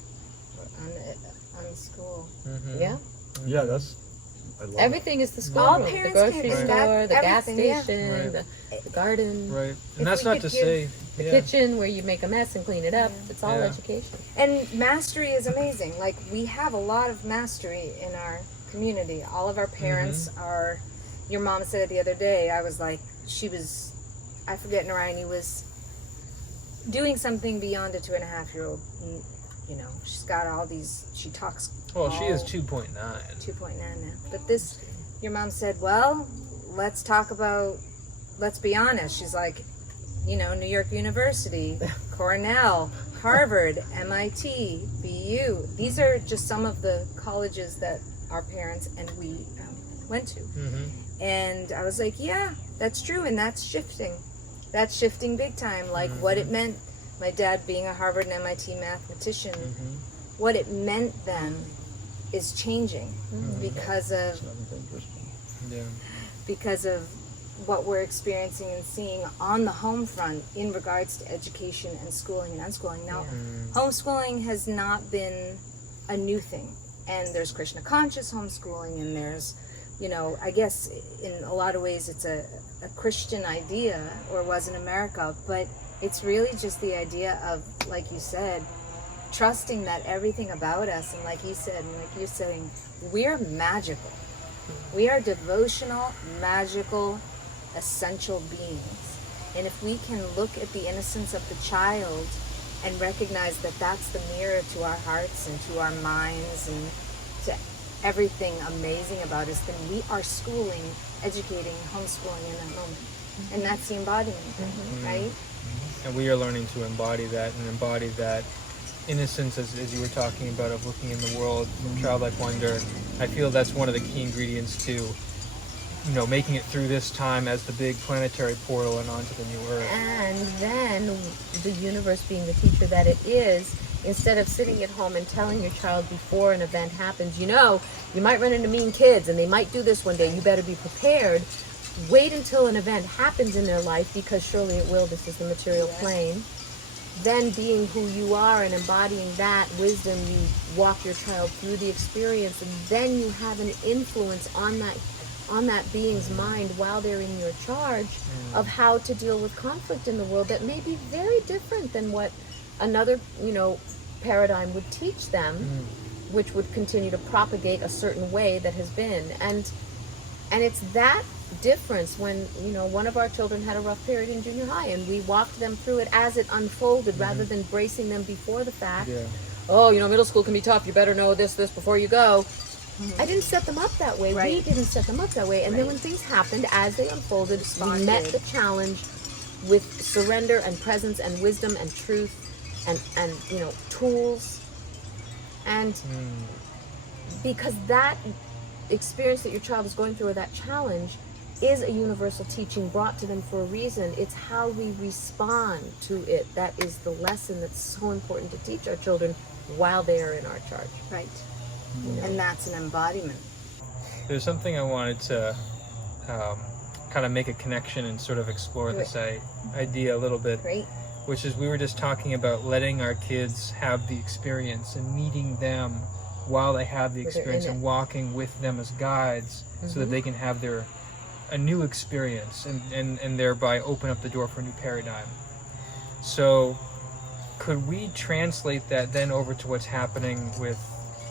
on school. Mm-hmm. Yeah. Yeah, I love everything is the school. All the parents grocery can do store, the gas everything, station, the garden. Right. And that's not to say the kitchen where you make a mess and clean it up. It's all education. And mastery is amazing. Like, we have a lot of mastery in our community. All of our parents are, your mom said it the other day, I was like, I forget, Narayani was doing something beyond a 2.5-year-old. She's got all these, she talks. Well, she is 2.9. 2.9 now. But your mom said, well, let's be honest. She's like, New York University, Cornell, Harvard, MIT, BU. These are just some of the colleges that our parents and we went to. Mm-hmm. And I was like, yeah, that's true. And that's shifting. That's shifting big time. Like what it meant, my dad being a Harvard and MIT mathematician, what it meant then is changing because of what we're experiencing and seeing on the home front in regards to education and schooling and unschooling. Now, homeschooling has not been a new thing. And there's Krishna conscious homeschooling, and there's, I guess in a lot of ways it's a Christian idea, or was in America, but it's really just the idea of, like you said, trusting that everything about us, and like you said, and like you're saying, we're magical. We are devotional, magical, essential beings. And if we can look at the innocence of the child and recognize that that's the mirror to our hearts and to our minds and to everything amazing about us, then we are schooling, educating, homeschooling in that moment. And that's the embodiment, right? And we are learning to embody that innocence, as you were talking about, of looking in the world from childlike wonder. I feel that's one of the key ingredients to, making it through this time as the big planetary portal and onto the new Earth. And then the universe being the teacher that it is, instead of sitting at home and telling your child before an event happens, you might run into mean kids and they might do this one day, you better be prepared. Wait until an event happens in their life, because surely it will. This is the material plane. Then being who you are and embodying that wisdom, you walk your child through the experience, and then you have an influence on that being's mind while they're in your charge of how to deal with conflict in the world that may be very different than what another, paradigm would teach them, which would continue to propagate a certain way that has been. And it's that difference when, one of our children had a rough period in junior high, and we walked them through it as it unfolded rather than bracing them before the fact. Yeah. Oh, middle school can be tough. You better know this before you go. I didn't set them up that way. Right. We didn't set them up that way. And then when things happened, as they unfolded, we met the challenge with surrender and presence and wisdom and truth and tools And because that experience that your child is going through, or that challenge, is a universal teaching brought to them for a reason. It's how we respond to it that is the lesson that's so important to teach our children while they are in our charge. Right. And that's an embodiment. There's something I wanted to kind of make a connection and sort of explore this idea a little bit. Great. Which is, we were just talking about letting our kids have the experience and meeting them while they have the experience and walking with them as guides so that they can have a new experience and thereby open up the door for a new paradigm. So could we translate that then over to what's happening with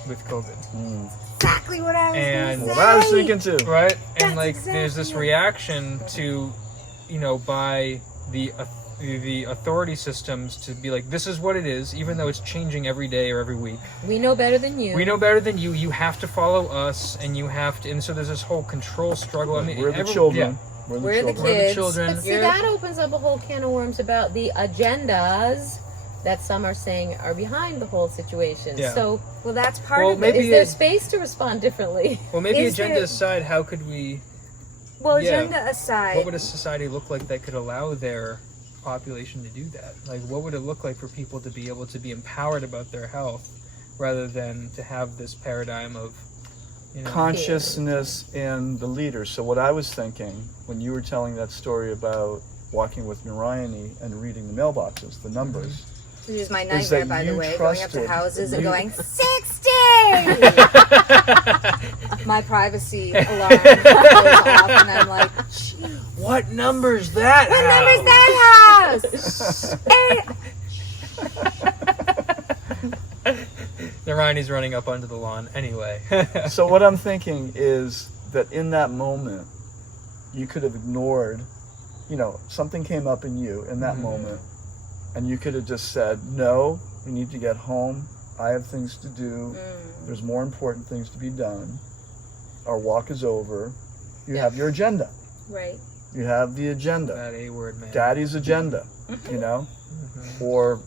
COVID? Exactly what I was And gonna say. What I was thinking too. Right? And That's like exactly there's this it. reaction to, by the authority systems to be like, this is what it is, even though it's changing every day or every week. We know better than you. We know better than you. You have to follow us, and you have to. And so there's this whole control struggle. I mean, We're the children. Yeah. We're the We're the kids. children. But see, that opens up a whole can of worms about the agendas that some are saying are behind the whole situation. Yeah. So, Well, that's part of maybe it. is there space to respond differently? Well, maybe Is agenda there- aside, how could we? Well, Yeah. agenda aside, What would a society look like that could allow their population to do that? Like, what would it look like for people to be able to be empowered about their health, rather than to have this paradigm of, Consciousness and the leaders. So what I was thinking when you were telling that story about walking with Narayani and reading the mailboxes, the numbers, which is my is nightmare, that by the you way, going up to trusted- houses and you- going 60. My privacy alarm goes off, and I'm like, what number's that? what number's that house? The Ryan's running up onto the lawn anyway. So what I'm thinking is that in that moment, you could have ignored, something came up in you in that moment, and you could have just said, no, we need to get home. I have things to do. There's more important things to be done. Our walk is over. You have your agenda. Right. You have the agenda. That A word, man. Daddy's agenda, or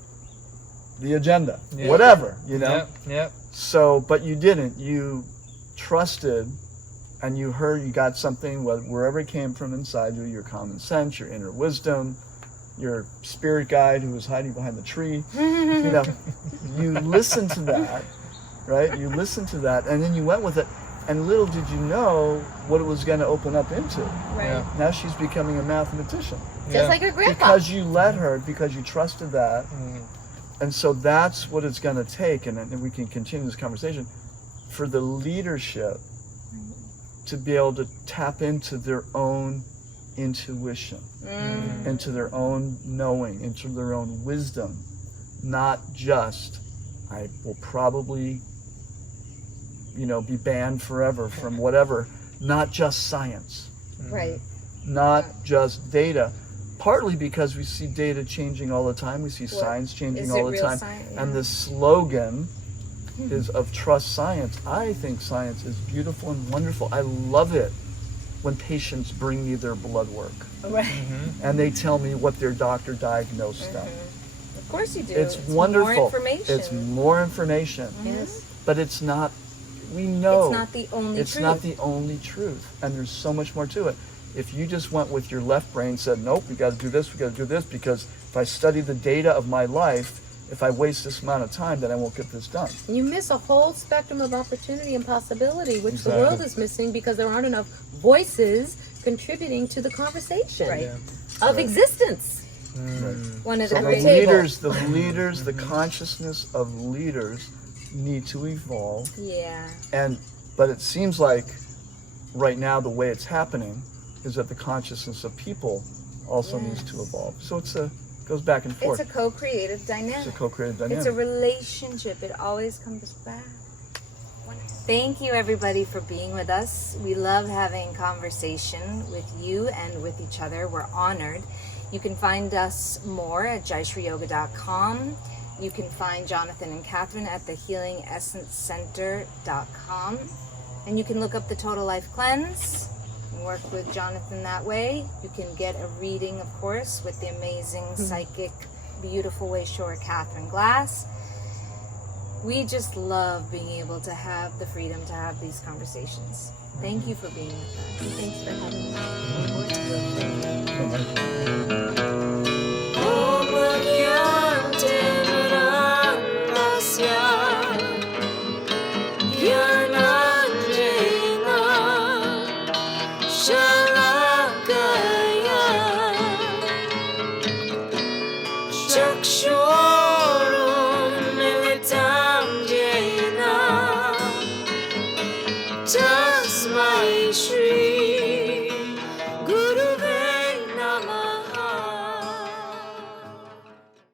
the agenda, Yeah. whatever, Yep. So, but you didn't. You trusted, and you heard, you got something, wherever it came from inside you, your common sense, your inner wisdom, your spirit guide who was hiding behind the tree. You listened to that, right? You listened to that, and then you went with it. And little did you know what it was going to open up into. Right. Yeah. Now she's becoming a mathematician. Just like her grandpa. Because you let her, because you trusted that. And so that's what it's going to take, and then we can continue this conversation, for the leadership to be able to tap into their own intuition, into their own knowing, into their own wisdom, not just, I will probably, be banned forever from whatever, not just science, Right. not just data. Partly because we see data changing all the time, we see science changing is all it the real time, science? and the slogan is of trust science. I think science is beautiful and wonderful. I love it when patients bring me their blood work Right. and they tell me what their doctor diagnosed them. Of course you do. It's wonderful. More information. It's more information, Yes. but it's not. We know It's not the only it's truth. not the only truth, and there's so much more to it. If you just went with your left brain and said, nope, we got to do this, because if I study the data of my life, if I waste this amount of time, then I won't get this done. You miss a whole spectrum of opportunity and possibility, which Exactly. the world is missing because there aren't enough voices contributing to the conversation Right. of existence. One of So the the great leaders, the consciousness of leaders need to evolve. Yeah. But it seems like right now the way it's happening is that the consciousness of people also needs to evolve. So goes back and forth. It's a co-creative dynamic. It's a co-creative dynamic. It's a relationship. It always comes back. Thank you, everybody, for being with us. We love having conversation with you and with each other. We're honored. You can find us more at JaishreeYoga.com. You can find Jonathan and Katherine at thehealingessencecenter.com. And you can look up the Total Life Cleanse and work with Jonathan that way. You can get a reading, of course, with the amazing psychic, beautiful way shore Katherine Glass. we just love being able to have the freedom to have these conversations. Thank you for being with us. Thanks for having me.